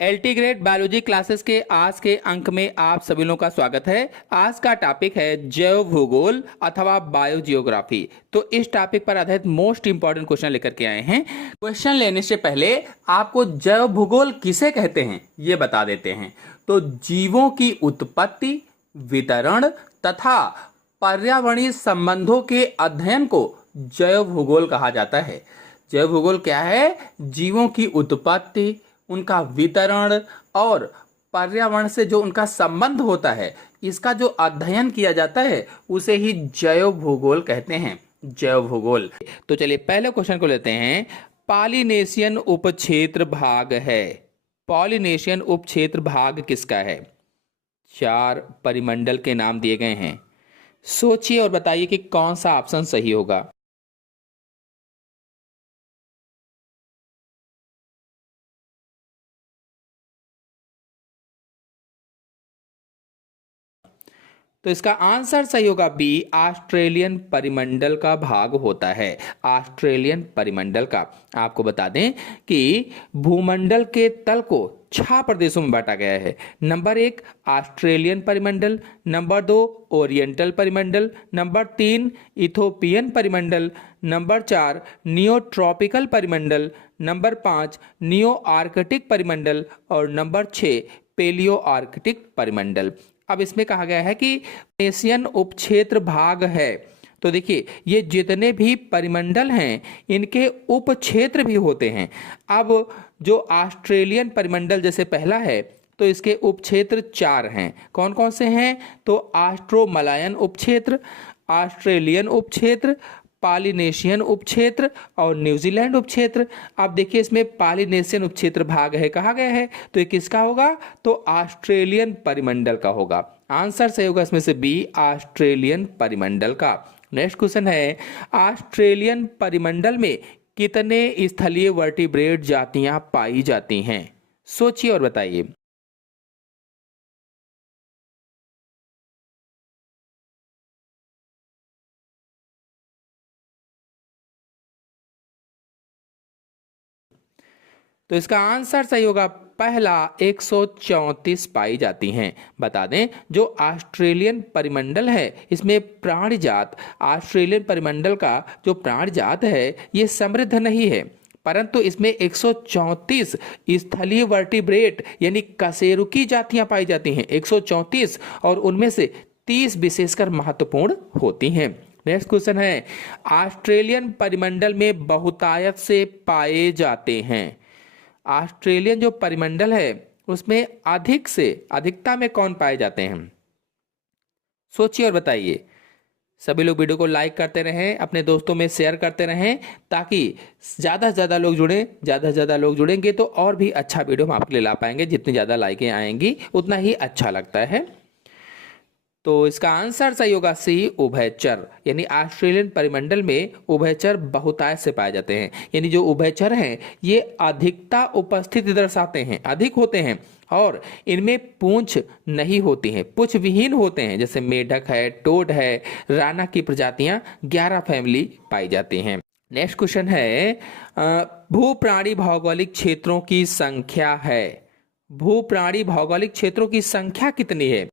LT grade biology classes के आज के अंक में आप सभी लोगों का स्वागत है। आज का टॉपिक है जैव भूगोल अथवा बायोजियोग्राफी। तो इस टॉपिक पर आधारित मोस्ट इंपॉर्टेंट क्वेश्चन लेकर के आए हैं। क्वेश्चन लेने से पहले आपको जैव भूगोल किसे कहते हैं ये बता देते हैं। तो जीवों की उत्पत्ति, वितरण तथा पर्यावरणीय संबंधों के अध्ययन को जैव भूगोल कहा जाता है। जैव भूगोल क्या है? जीवों की उत्पत्ति, उनका वितरण और पर्यावरण से जो उनका संबंध होता है, इसका जो अध्ययन किया जाता है उसे ही जैव भूगोल कहते हैं। जैव भूगोल। तो चलिए पहले क्वेश्चन को लेते हैं। पॉलिनेशियन उपक्षेत्र भाग है। पॉलिनेशियन उपक्षेत्र भाग किसका है? 4 परिमंडल के नाम दिए गए हैं। सोचिए और बताइए कि कौन सा ऑप्शन सही होगा। तो इसका आंसर सही होगा बी, ऑस्ट्रेलियन परिमंडल का भाग होता है। ऑस्ट्रेलियन परिमंडल का। आपको बता दें कि भूमंडल के तल को 6 प्रदेशों में बांटा गया है। नंबर 1 ऑस्ट्रेलियन परिमंडल, नंबर 2 ओरिएंटल परिमंडल, नंबर 3 इथोपियन परिमंडल, नंबर 4 नियो ट्रॉपिकल परिमंडल, नंबर 5 नियो आर्कटिक परिमंडल और नंबर 6 पेलियो आर्कटिक परिमंडल। अब इसमें कहा गया है कि एशियन उपक्षेत्र भाग है। तो देखिए ये जितने भी परिमंडल हैं इनके उपक्षेत्र भी होते हैं। अब जो ऑस्ट्रेलियन परिमंडल जैसे पहला है तो इसके उपक्षेत्र 4 हैं। कौन कौन से हैं? तो ऑस्ट्रोमलायन उपक्षेत्र, ऑस्ट्रेलियन उपक्षेत्र, पॉलिनेशियन उपक्षेत्र और न्यूजीलैंड उपक्षेत्र। अब देखिए इसमें पॉलिनेशियन उपक्षेत्र भाग है कहा गया है, तो ये किसका होगा? तो ऑस्ट्रेलियन परिमंडल का होगा। आंसर सही होगा इसमें से बी, ऑस्ट्रेलियन परिमंडल का। नेक्स्ट क्वेश्चन है, ऑस्ट्रेलियन परिमंडल में कितने स्थलीय वर्टिब्रेट जातियां पाई जाती हैं? सोचिए और बताइए। तो इसका आंसर सही होगा पहला, 134 पाई जाती हैं। बता दें जो ऑस्ट्रेलियन परिमंडल है इसमें प्राणी जात, ऑस्ट्रेलियन परिमंडल का जो प्राणी जात है ये समृद्ध नहीं है, परंतु इसमें 134 स्थलीय वर्टिब्रेट यानी कशेरुकी जातियां पाई जाती हैं। 134 और उनमें से 30 विशेषकर महत्वपूर्ण होती हैं। नेक्स्ट क्वेश्चन है, ऑस्ट्रेलियन परिमंडल में बहुतायत से पाए जाते हैं। ऑस्ट्रेलियन जो परिमंडल है उसमें अधिक से अधिकता में कौन पाए जाते हैं? सोचिए और बताइए। सभी लोग वीडियो को लाइक करते रहें, अपने दोस्तों में शेयर करते रहें, ताकि ज़्यादा से ज़्यादा लोग जुड़ें। ज़्यादा से ज़्यादा लोग जुड़ेंगे तो और भी अच्छा वीडियो हम आपके लिए ला पाएंगे। जितनी ज़्यादा लाइकें आएंगी उतना ही अच्छा लगता है। तो इसका आंसर सही होगा सी, उभयचर। यानी ऑस्ट्रेलियन परिमंडल में उभयचर बहुतायत से पाए जाते हैं। यानी जो उभयचर हैं ये अधिकता उपस्थिति दर्शाते हैं, अधिक होते हैं और इनमें पूंछ नहीं होती हैं, पूंछ विहीन होते हैं। जैसे मेढक है, टोड है, राना की प्रजातियां 11 फैमिली पाई जाती हैं। नेक्स्ट क्वेश्चन है, भू प्राणी भौगोलिक क्षेत्रों की संख्या है। भू प्राणी भौगोलिक क्षेत्रों की संख्या कितनी है?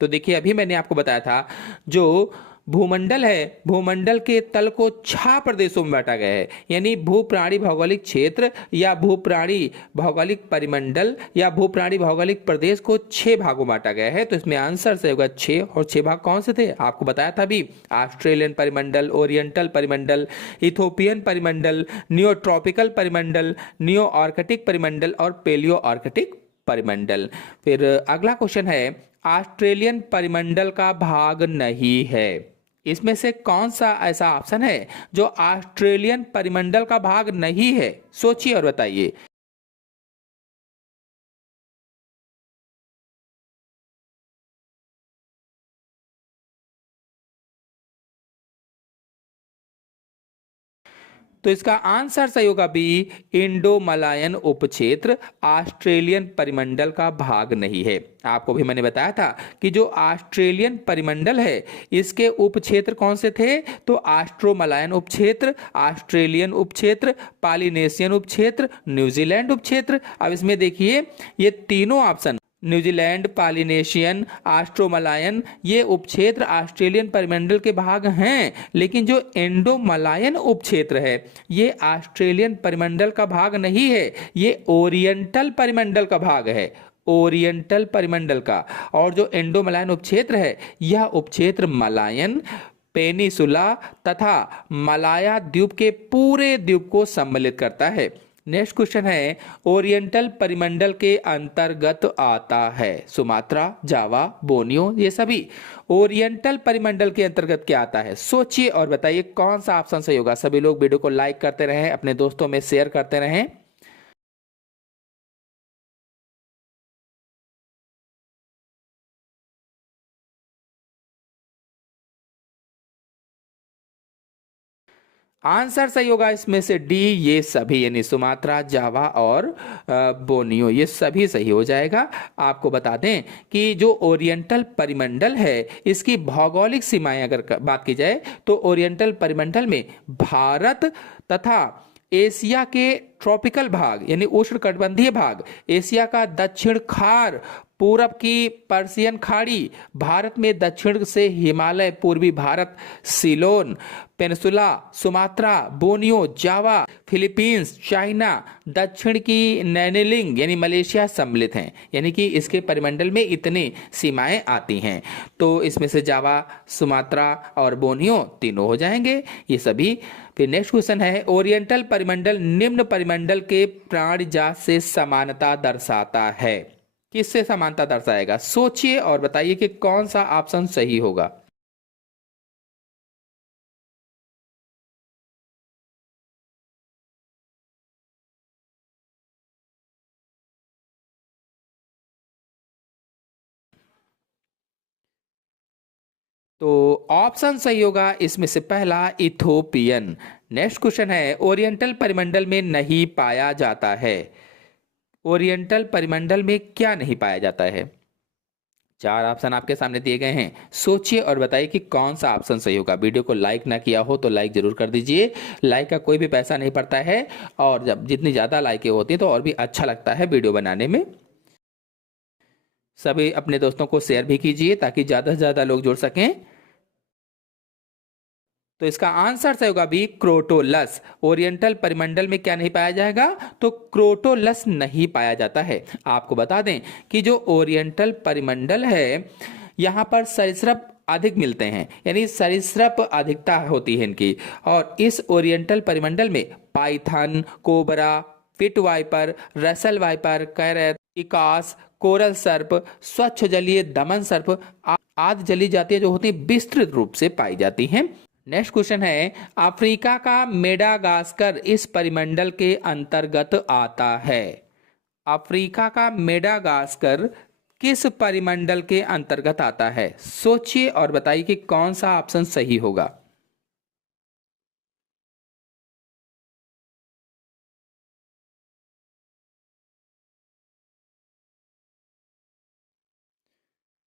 तो देखिए अभी मैंने आपको बताया था जो भूमंडल है, भूमंडल के तल को 6 प्रदेशों में बांटा गया है। यानी भूप्राणी भौगोलिक क्षेत्र या भूप्राणी भौगोलिक परिमंडल या भूप्राणी भौगोलिक प्रदेश को 6 भागों में बांटा गया है। तो इसमें आंसर से होगा 6। और 6 भाग कौन से थे आपको बताया था अभी? ऑस्ट्रेलियन परिमंडल, ओरिएंटल परिमंडल, इथोपियन परिमंडल, नियो ट्रॉपिकल परिमंडल, नियो आर्कटिक परिमंडल और पेलियो आर्कटिक परिमंडल। फिर अगला क्वेश्चन है, ऑस्ट्रेलियन परिमंडल का भाग नहीं है। इसमें से कौन सा ऐसा ऑप्शन है जो ऑस्ट्रेलियन परिमंडल का भाग नहीं है? सोचिए और बताइए। तो इसका आंसर सही होगा बी, इंडो मलायन उपक्षेत्र ऑस्ट्रेलियन परिमंडल का भाग नहीं है। आपको भी मैंने बताया था कि जो ऑस्ट्रेलियन परिमंडल है इसके उपक्षेत्र कौन से थे, तो ऑस्ट्रो मलायन उपक्षेत्र, ऑस्ट्रेलियन उपक्षेत्र, पॉलिनेशियन उपक्षेत्र, न्यूजीलैंड उपक्षेत्र। अब इसमें देखिए ये तीनों ऑप्शन न्यूजीलैंड, पॉलिनेशियन, ऑस्ट्रोमलायन, ये उपक्षेत्र ऑस्ट्रेलियन परिमंडल के भाग हैं, लेकिन जो इंडो मलायन उपक्षेत्र है ये ऑस्ट्रेलियन परिमंडल का भाग नहीं है, ये ओरिएंटल परिमंडल का भाग है, ओरिएंटल परिमंडल का। और जो इंडो मलायन उपक्षेत्र है यह उपक्षेत्र मलायन पेनिसुला तथा मलाया द्वीप के पूरे द्वीप को सम्मिलित करता है। नेक्स्ट क्वेश्चन है, ओरिएंटल परिमंडल के अंतर्गत आता है सुमात्रा, जावा, बोर्नियो, ये सभी ओरिएंटल परिमंडल के अंतर्गत क्या आता है? सोचिए और बताइए कौन सा ऑप्शन सही होगा। सभी लोग वीडियो को लाइक करते रहें, अपने दोस्तों में शेयर करते रहें। आंसर सही होगा इसमें से डी, ये सभी, यानी सुमात्रा, जावा और बोर्नियो, ये सभी सही हो जाएगा। आपको बता दें कि जो ओरिएंटल परिमंडल है इसकी भौगोलिक सीमाएं अगर बात की जाए तो ओरिएंटल परिमंडल में भारत तथा एशिया के ट्रॉपिकल भाग यानी उष्णकटिबंधीय भाग, एशिया का दक्षिण खार, पूरब की पर्शियन खाड़ी, भारत में दक्षिण से हिमालय, पूर्वी Bharat, Ceylon peninsula, Sumatra, Borneo, Java, Philippines, China, दक्षिण की नैनीलिंग यानी मलेशिया सम्मिलित हैं। यानी कि इसके परिमंडल में इतनी सीमाएं आती हैं। तो इसमें से जावा, सुमात्रा और बोर्नियो तीनों हो जाएंगे ये सभी। फिर नेक्स्ट क्वेश्चन है, ओरिएंटल परिमंडल निम्न परिमंडल के प्राणी जात से समानता दर्शाता है। किससे समानता दर्शाएगा? सोचिए और बताइए कि कौन सा ऑप्शन सही होगा। तो ऑप्शन सही होगा इसमें से पहला, इथोपियन। नेक्स्ट क्वेश्चन है, ओरिएंटल परिमंडल में नहीं पाया जाता है। ओरिएंटल परिमंडल में क्या नहीं पाया जाता है? चार ऑप्शन आपके सामने दिए गए हैं, सोचिए और बताइए कि कौन सा ऑप्शन सही होगा। वीडियो को लाइक ना किया हो तो लाइक जरूर कर दीजिए, लाइक का कोई भी पैसा नहीं पड़ता है, और जब जितनी ज़्यादा लाइकें होती हैं तो और भी अच्छा लगता है वीडियो बनाने में। सभी अपने दोस्तों को शेयर भी कीजिए ताकि ज़्यादा से ज़्यादा लोग जुड़ सकें। तो इसका आंसर सही होगा बी, क्रोटोलस। ओरिएंटल परिमंडल में क्या नहीं पाया जाएगा? तो क्रोटोलस नहीं पाया जाता है। आपको बता दें कि जो ओरिएंटल परिमंडल है यहाँ पर सरीसृप अधिक मिलते हैं, यानी सरीसृप अधिकता होती है इनकी। और इस ओरिएंटल परिमंडल में python, cobra, pit viper, Russell viper, krait, इकास, कोरल सर्प, स्वच्छ जलीय दमन सर्प आदि जलीय जातियां जो होती हैं विस्तृत रूप से पाई जाती हैं। नेक्स्ट क्वेश्चन है, अफ्रीका का मेडागास्कर इस परिमंडल के अंतर्गत आता है। अफ्रीका का मेडागास्कर किस परिमंडल के अंतर्गत आता है? सोचिए और बताइए कि कौन सा ऑप्शन सही होगा।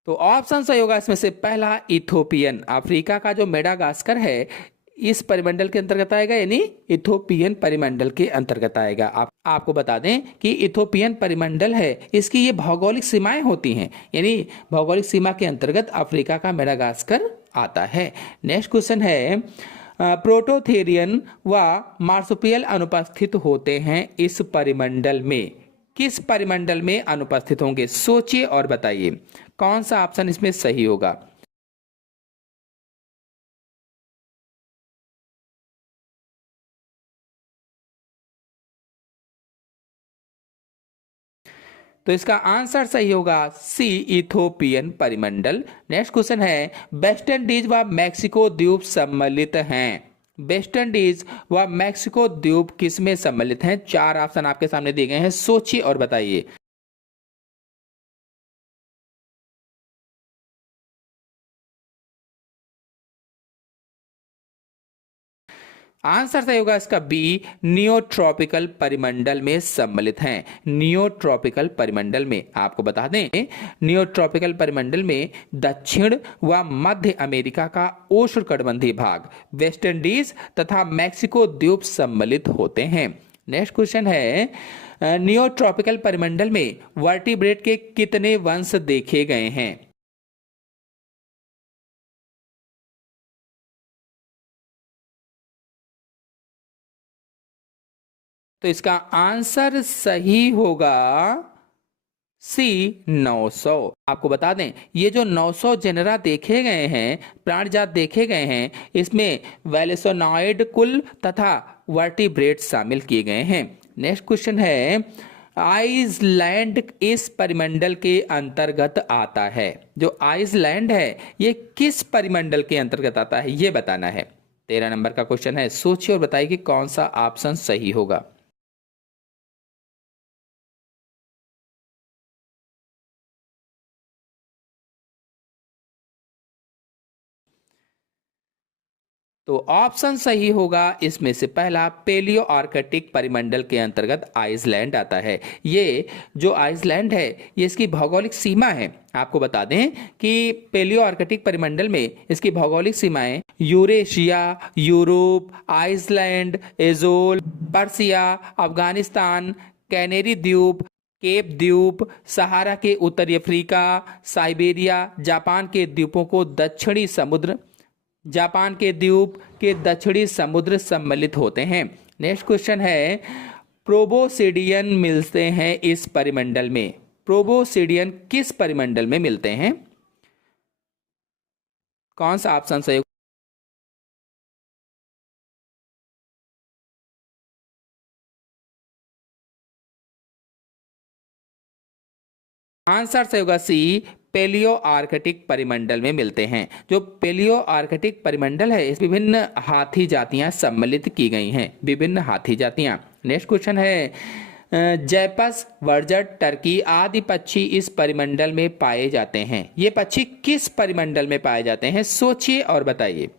तो ऑप्शन सही होगा इसमें से पहला, इथोपियन। अफ्रीका का जो मेडागास्कर है इस परिमंडल के अंतर्गत आएगा, यानी इथोपियन परिमंडल के अंतर्गत आएगा। आपको बता दें कि इथोपियन परिमंडल है इसकी ये भौगोलिक सीमाएं होती हैं, यानी भौगोलिक सीमा के अंतर्गत अफ्रीका का मेडागास्कर आता है। नेक्स्ट क्वेश्चन है, प्रोटोथेरियन व मार्सुपियल अनुपस्थित होते हैं इस परिमंडल में। किस परिमंडल में अनुपस्थित होंगे? सोचिए और बताइए कौन सा ऑप्शन इसमें सही होगा। तो इसका आंसर सही होगा सी, इथोपियन परिमंडल। नेक्स्ट क्वेश्चन है, वेस्ट इंडीज व मैक्सिको द्वीप सम्मिलित हैं। वेस्ट इंडीज व मैक्सिको द्वीप किसमें सम्मिलित हैं? चार ऑप्शन आपके सामने दिए गए हैं, सोचिए और बताइए। आंसर सही होगा इसका बी, नियोट्रॉपिकल परिमंडल में सम्मिलित हैं। नियोट्रॉपिकल परिमंडल में आपको बता दें, नियोट्रॉपिकल परिमंडल में दक्षिण व मध्य अमेरिका का उष्णकटिबंधीय भाग, वेस्ट इंडीज तथा मैक्सिको द्वीप सम्मिलित होते हैं। नेक्स्ट क्वेश्चन है, नियोट्रॉपिकल परिमंडल में वर्टिब्रेट के कितने वंश देखे गए हैं? तो इसका आंसर सही होगा सी, 900। आपको बता दें, ये जो 900 जेनरा देखे गए हैं, प्राणजात देखे गए हैं, इसमें वेलेसोनॉइड कुल तथा वर्टिब्रेट शामिल किए गए हैं। नेक्स्ट क्वेश्चन है, आइसलैंड इस परिमंडल के अंतर्गत आता है। जो आइसलैंड है ये किस परिमंडल के अंतर्गत आता है, ये बताना है। 13 नंबर का क्वेश्चन है, सोचिए और बताइए कि कौन सा ऑप्शन सही होगा। तो ऑप्शन सही होगा इसमें से पहला, पेलियो आर्कटिक परिमंडल के अंतर्गत आइसलैंड आता है। ये जो आइसलैंड है ये इसकी भौगोलिक सीमा है। आपको बता दें कि पेलियो आर्कटिक परिमंडल में इसकी भौगोलिक सीमाएं Eurasia, Europe, Iceland, Azores, Persia, Afghanistan, Canary द्वीप, केप द्वीप, सहारा के उत्तरी अफ्रीका, साइबेरिया, जापान के द्वीपों को दक्षिणी समुद्र, जापान के द्वीप के दक्षिणी समुद्र सम्मिलित होते हैं। नेक्स्ट क्वेश्चन है, प्रोबोसिडियन मिलते हैं इस परिमंडल में। प्रोबोसिडियन किस परिमंडल में मिलते हैं? कौन सा ऑप्शन सही? आंसर सही होगा सी, पेलियो आर्कटिक परिमंडल में मिलते हैं। जो पेलियो आर्कटिक परिमंडल है इस विभिन्न हाथी जातियां सम्मिलित की गई हैं, विभिन्न हाथी जातियां। नेक्स्ट क्वेश्चन है, जैपस, वर्जट, टर्की आदि पक्षी इस परिमंडल में पाए जाते हैं। ये पक्षी किस परिमंडल में पाए जाते हैं, सोचिए और बताइए।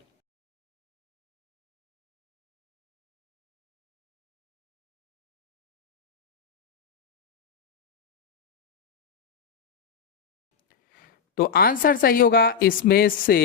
तो आंसर सही होगा इसमें से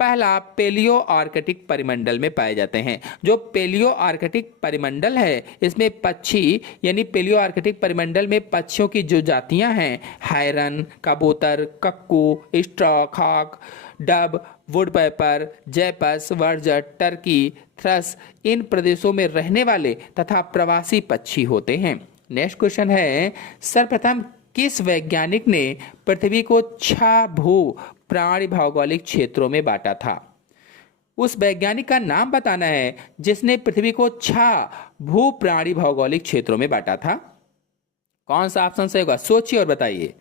पहला, पेलियो आर्कटिक परिमंडल में पाए जाते हैं। जो पेलियो आर्कटिक परिमंडल है इसमें पक्षी, यानी पेलियो आर्कटिक परिमंडल में पक्षियों की जो जातियां हैं, हायरन, कबूतर, cuckoo, stork hawk, dove, woodpecker, जैपस, वर्जट, टर्की, थ्रस, इन प्रदेशों में रहने वाले तथा प्रवासी पक्षी होते हैं। नेक्स्ट क्वेश्चन है, सर्वप्रथम किस वैज्ञानिक ने पृथ्वी को 6 भू प्राणी भौगोलिक क्षेत्रों में बांटा था? उस वैज्ञानिक का नाम बताना है जिसने पृथ्वी को 6 भू प्राणी भौगोलिक क्षेत्रों में बांटा था। कौन सा ऑप्शन सही होगा, सोचिए और बताइए।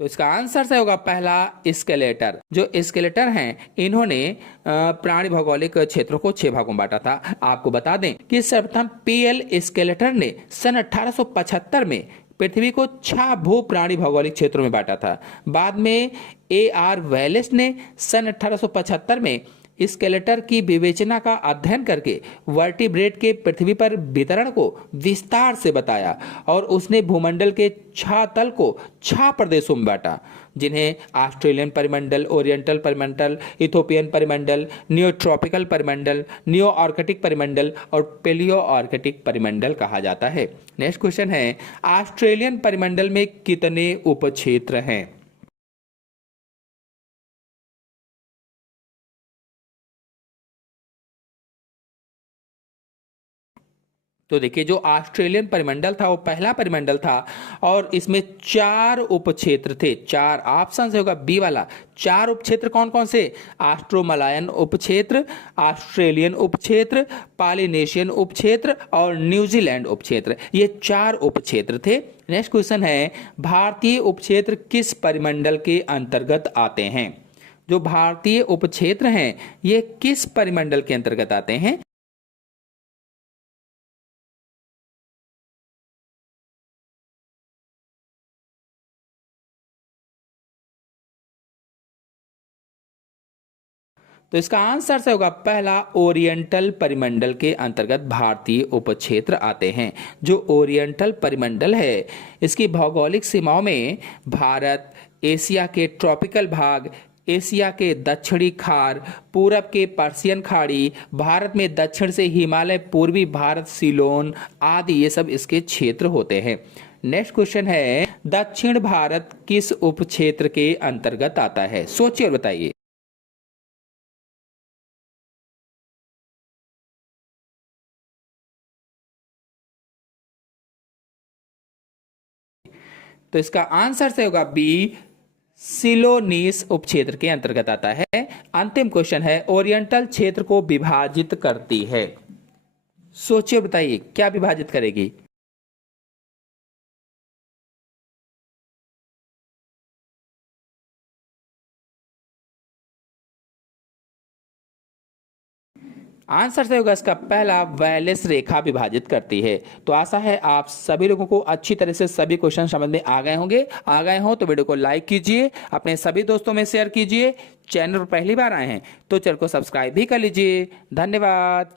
तो इसका आंसर सही होगा पहला, स्केलेटर। जो स्केलेटर हैं इन्होंने प्राणी भौगोलिक क्षेत्रों को 6 भागों में बांटा था। आपको बता दें कि सर्वप्रथम पीएल स्केलेटर ने सन 1875 में पृथ्वी को 6 भू प्राणी भौगोलिक क्षेत्रों में बांटा था। बाद में AR वेलेस ने सन 1875 में स्केलेटर की विवेचना का अध्ययन करके वर्टिब्रेट के पृथ्वी पर वितरण को विस्तार से बताया और उसने भूमंडल के 6 तल को 6 प्रदेशों में बांटा, जिन्हें ऑस्ट्रेलियन परिमंडल, ओरिएंटल परिमंडल, इथोपियन परिमंडल, नियोट्रॉपिकल परिमंडल, नियो आर्कटिक परिमंडल और पेलियो आर्कटिक परिमंडल कहा जाता है। नेक्स्ट क्वेश्चन है, ऑस्ट्रेलियन परिमंडल में कितने उपक्षेत्र हैं? तो देखिए, जो ऑस्ट्रेलियन परिमंडल था वो पहला परिमंडल था और इसमें 4 उपक्षेत्र थे। 4 ऑप्शन होगा बी वाला। 4 उपक्षेत्र कौन कौन से? ऑस्ट्रोमलायन उपक्षेत्र, ऑस्ट्रेलियन उपक्षेत्र, पॉलिनेशियन उपक्षेत्र और न्यूजीलैंड उपक्षेत्र, ये 4 उपक्षेत्र थे। नेक्स्ट क्वेश्चन है, भारतीय उपक्षेत्र किस परिमंडल के अंतर्गत आते हैं? जो भारतीय उपक्षेत्र हैं ये किस परिमंडल के अंतर्गत आते हैं? तो इसका आंसर से होगा पहला, ओरिएंटल परिमंडल के अंतर्गत भारतीय उपक्षेत्र आते हैं। जो ओरिएंटल परिमंडल है इसकी भौगोलिक सीमाओं में भारत, एशिया के ट्रॉपिकल भाग, एशिया के दक्षिणी खार, पूरब के पर्शियन खाड़ी, भारत में दक्षिण से हिमालय, पूर्वी भारत, सीलोन आदि ये सब इसके क्षेत्र होते हैं। नेक्स्ट क्वेश्चन है, दक्षिण भारत किस उपक्षेत्र के अंतर्गत आता है? सोचिए और बताइए। तो इसका आंसर से होगा बी, सिलोनीस उपक्षेत्र के अंतर्गत आता है। अंतिम क्वेश्चन है, ओरिएंटल क्षेत्र को विभाजित करती है। सोचिए बताइए क्या विभाजित करेगी? आंसर से होगा इसका पहला, वैलेस रेखा विभाजित करती है। तो आशा है आप सभी लोगों को अच्छी तरह से सभी क्वेश्चन समझ में आ गए होंगे। आ गए हो तो वीडियो को लाइक कीजिए, अपने सभी दोस्तों में शेयर कीजिए। चैनल पर पहली बार आए हैं तो चैनल को सब्सक्राइब भी कर लीजिए। धन्यवाद।